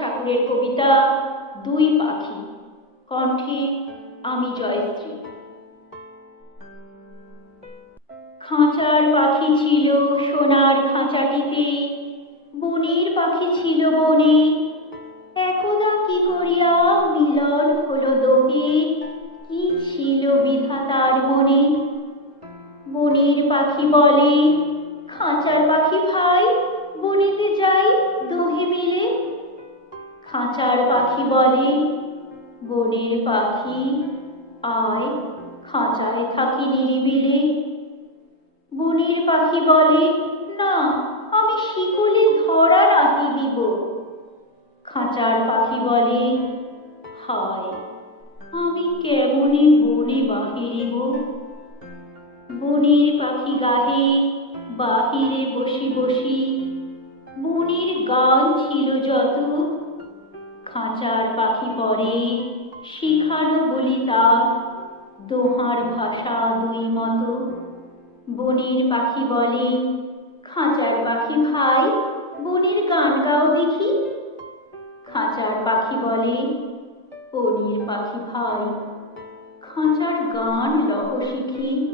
ঠাকুরের কবিতা দুই পাখি, কণ্ঠে আমি জয়শ্রী। খাঁচার পাখি ছিল সোনার খাঁচাটিতে, বনের পাখি ছিল বনে। একদা কি করিয়া মিলন হলো দোকে, কি ছিল বিধাতার মনে? বনের পাখি বলে, খাঁচার পাখি ভাই বনেতে যাই দোহে মিলে। খাঁচার পাখি বলে, বনের পাখি, আয় খাঁচায় থাকি নিরিবিলে। বনের পাখি বলে, না, আমি শিকলে ধরা রাখি দিব। খাঁচার পাখি বলে, হায়, আমি কেমনে বনে বাহিরিব বনের পাখি গাহে বাহিরে বসি বসি বনের গান ছিল যত। খাঁচার পাখি পরে শিখানো বলি তার দোহার ভাষা দুই মতো। বনের পাখি বলে, খাঁচার পাখি ভাই, বনের গান গাও দেখি। খাঁচার পাখি বলে বনের পাখি ভাই, খাঁচার গান লহ শিখি।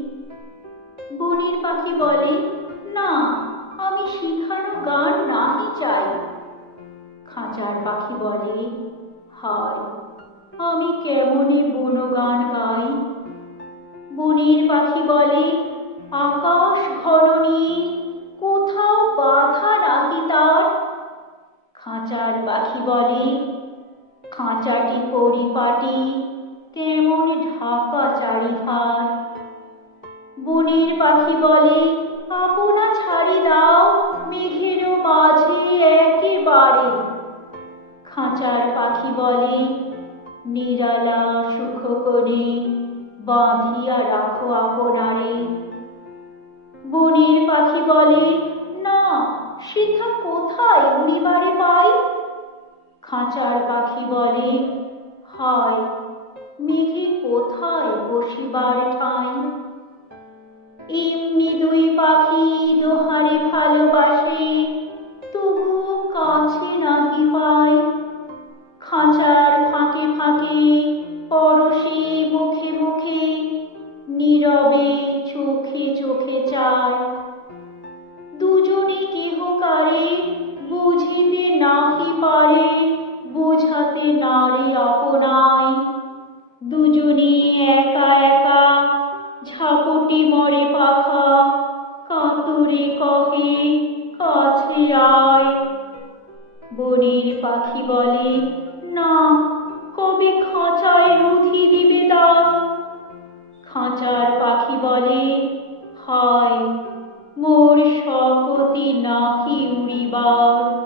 বনের পাখি বলে খাঁচার পাখি বলে, হায়, আমি কেমনে বন গান গাই? বনের পাখি বলে, আকাশ ঘন নিয়ে কোথাও বাধা নাহি তার? খাঁচার পাখি বলে, খাঁচাটি পরিপাটি, কেমন ঢাকা চারিধার? বনের পাখি বলে খাঁচার পাখি বলে, নিরালা সুখ করে বাঁধিয়া রাখো আপনারে। বনের পাখি বলে, না সেথা কোথায় উড়িবারে পাই? খাঁচার পাখি বলে, হায়, মেঘে কোথায় বসিবার ঠাঁই? এমনি নারে আপনায় দুজনে একা একা ঝাপটে মরে পাখা কাতরে কহে, কাছে আয়। বনের পাখি বলে, না, কবে খাঁচায় রুধি দিবে তার? খাঁচার পাখি বলে, হায়, মোর শকতি নাহি উড়িবার।